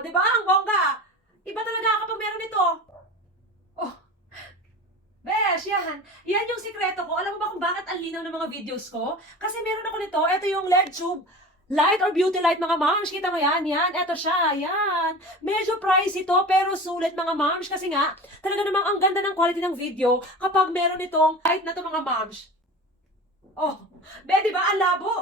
di ba? Ang bongga. Iba talaga kapag meron nito. Oh, besh, yan. Yan yung sikreto ko. Alam mo ba kung bakit ang linaw ng mga videos ko? Kasi meron ako nito. Ito yung LED tube light or beauty light, mga moms. Kita mo yan? Yan. Ito siya. Yan. Medyo pricey ito, pero sulit, mga moms. Kasi nga, talaga namang ang ganda ng quality ng video kapag meron itong light na to, mga moms. Oh, be, di ba? Ang labo.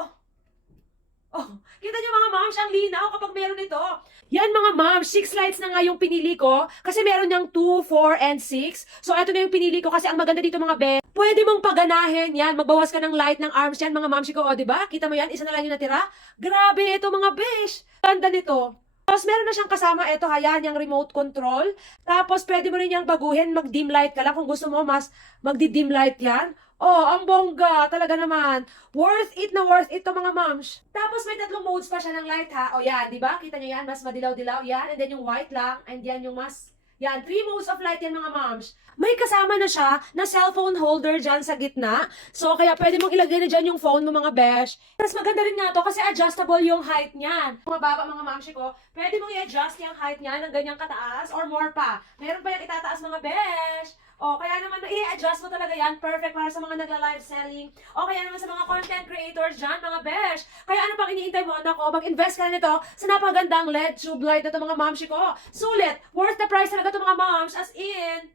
Oh, kita nyo, mga moms, ang linaw kapag meron ito. Yan, mga moms, 6 lights na nga yung pinili ko. Kasi meron niyang 2, 4, and 6. So, ito na yung pinili ko kasi ang maganda dito, mga be. Pwede mong paganahin yan. Magbawas ka ng light ng arms yan, mga moms ko. O, diba? Kita mo yan? Isa na lang yung natira. Grabe, ito, mga besh. Ganda nito. Tapos, meron na siyang kasama. Ito, hayan, yung remote control. Tapos, pwede mo rin yung baguhin. Mag-dim light ka lang. Kung gusto mo, mas magdi-dim light yan. Oh, ang bongga. Talaga naman. Worth it na worth it to, mga moms. Tapos, may 3 modes pa siya ng light, ha? O, yan, diba? Kita nyo yan? Mas madilaw-dilaw. Yan. And then, yung white lang. And yan, yung mas... Yan, 3 modes of light yan, mga moms. May kasama na siya na cellphone holder dyan sa gitna. So, kaya pwede mong ilagay na dyan yung phone mo, mga besh. Tapos maganda rin nga to kasi adjustable yung height niyan. Mga baba, mga momshi ko, pwede mong i-adjust yung height niya ng ganyang kataas or more pa. Meron pa yung itataas, mga besh. O, kaya naman, i-adjust mo talaga yan. Perfect para sa mga nagla-live selling. O, kaya naman sa mga content creators dyan, mga besh. Kaya ano pang iniintay mo, anak ko? Mag-invest ka na nito sa napagandang LED tube light na ito, mga momshi ko. Sulit. Worth the price talaga ito, mga moms. As in,